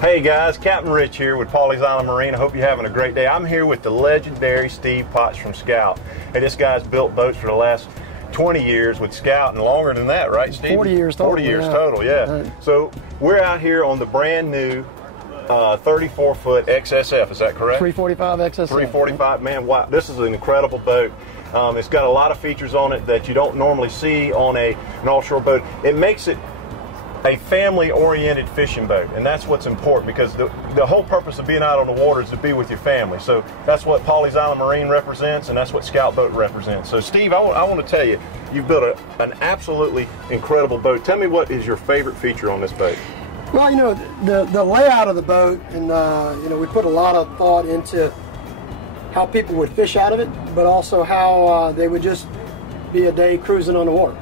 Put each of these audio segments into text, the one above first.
Hey guys, Captain Rich here with Pawleys Island Marine. I hope you're having a great day. I'm here with the legendary Steve Potts from Scout. Hey, this guy's built boats for the last 20 years with Scout and longer than that, right, Steve? 40 years total. 40 years total, yeah. So we're out here on the brand new 34-foot XSF, is that correct? 345 XSF. 345, man, wow, this is an incredible boat. It's got a lot of features on it that you don't normally see on an offshore boat. It makes it a family-oriented fishing boat, and that's what's important, because the whole purpose of being out on the water is to be with your family. So that's what Pawleys Island Marine represents, and that's what Scout Boat represents. So Steve, I want to tell you, you've built an absolutely incredible boat. Tell me, what is your favorite feature on this boat? Well, you know, the layout of the boat, and you know, we put a lot of thought into how people would fish out of it, but also how they would just be a day cruising on the water.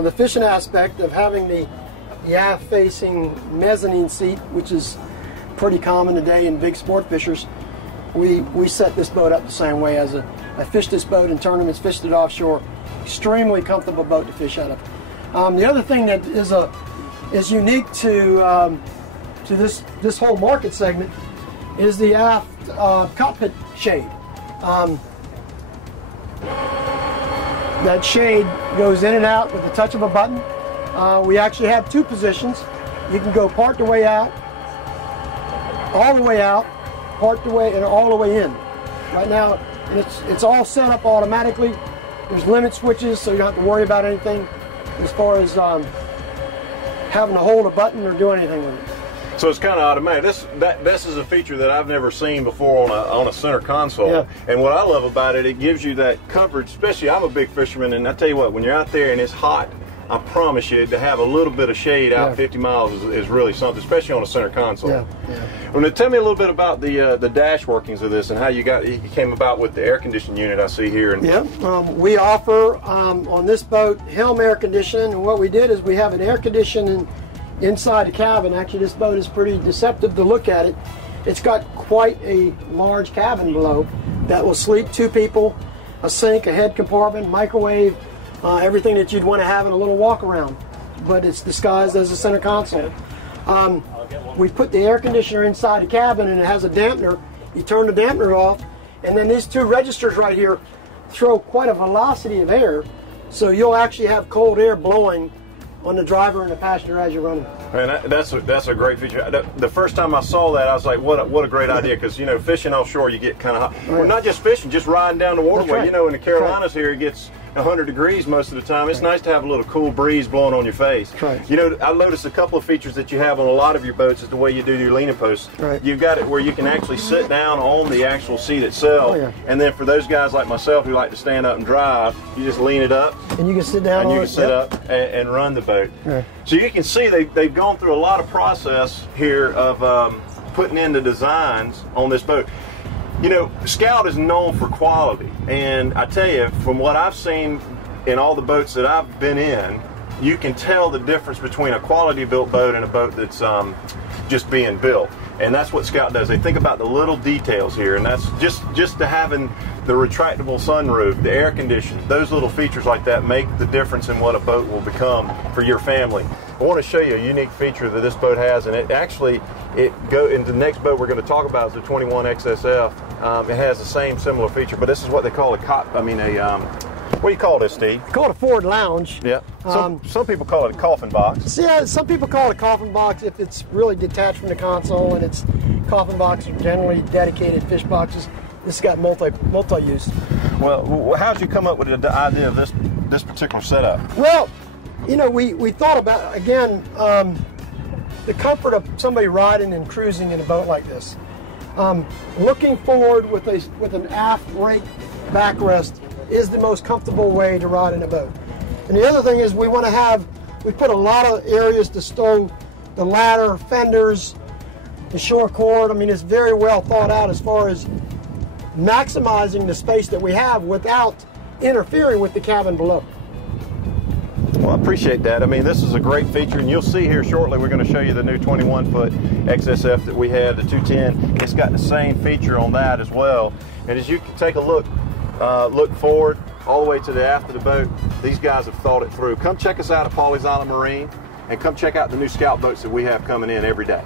The fishing aspect of having the aft-facing mezzanine seat, which is pretty common today in big sport fishers, we set this boat up the same way. As I fished this boat in tournaments, fished it offshore. Extremely comfortable boat to fish out of. The other thing that is unique to this whole market segment is the aft cockpit shade. That shade goes in and out with the touch of a button. We actually have two positions. You can go part the way out, all the way out, part the way, and all the way in. Right now, it's all set up automatically. There's limit switches, so you don't have to worry about anything as far as having to hold a button or do anything with it. So it's kind of automatic. This is a feature that I've never seen before on a center console. Yeah. And what I love about it, it gives you that coverage. Especially, I'm a big fisherman, and I tell you what, when you're out there and it's hot, I promise you, to have a little bit of shade out 50 miles is really something, especially on a center console. Yeah. Well, now tell me a little bit about the dash workings of this and how you came about with the air conditioning unit I see here. We offer on this boat helm air conditioning, and what we did is we have an air conditioning inside the cabin. Actually, this boat is pretty deceptive to look at it. It's got quite a large cabin below that will sleep two people, a sink, a head compartment, microwave, everything that you'd want to have in a little walk around, but it's disguised as a center console. We put the air conditioner inside the cabin, and it has a dampener. You turn the dampener off, and then these two registers right here throw quite a velocity of air, so you'll actually have cold air blowing on the driver and the passenger as you're running. Man, that's a great feature. The first time I saw that, I was like, what a great idea, because, you know, fishing offshore, you get kind of hot. Well, not just fishing, just riding down the waterway. You know, in the Carolinas here, it gets 100 degrees most of the time. It's nice to have a little cool breeze blowing on your face. You know, I noticed a couple of features that you have on a lot of your boats is the way you do your leaning posts. You've got it where you can actually sit down on the actual seat itself, and then for those guys like myself who like to stand up and drive, you just lean it up, and you can sit down, and you can sit up and run the boat. So you can see they've gone through a lot of process here of putting in the designs on this boat. You know, Scout is known for quality, and I tell you, from what I've seen in all the boats that I've been in, you can tell the difference between a quality built boat and a boat that's just being built. And that's what Scout does. They think about the little details here, and that's just to having the retractable sunroof, the air conditioning, those little features like that make the difference in what a boat will become for your family. I want to show you a unique feature that this boat has, and it actually, into the next boat we're going to talk about is the 21 XSF. It has the same similar feature, but this is what they call what do you call this, Steve? We call it a forward lounge. Yeah. Some people call it a coffin box. Yeah, some people call it a coffin box if it's really detached from the console, and it's coffin boxes are generally dedicated fish boxes. This has got multi-use. Well, how did you come up with the idea of this particular setup? Well, you know, we thought about, again, the comfort of somebody riding and cruising in a boat like this. Looking forward with an aft rake backrest is the most comfortable way to ride in a boat. And the other thing is we put a lot of areas to stow the ladder, fenders, the shore cord. I mean, it's very well thought out as far as maximizing the space that we have without interfering with the cabin below. Well, I appreciate that. I mean, this is a great feature, and you'll see here shortly we're going to show you the new 21-foot XSF that we had, the 210. It's got the same feature on that as well. And as you can take a look forward all the way to the aft of the boat, these guys have thought it through. Come check us out at Pawleys Island Marine, and come check out the new Scout boats that we have coming in every day.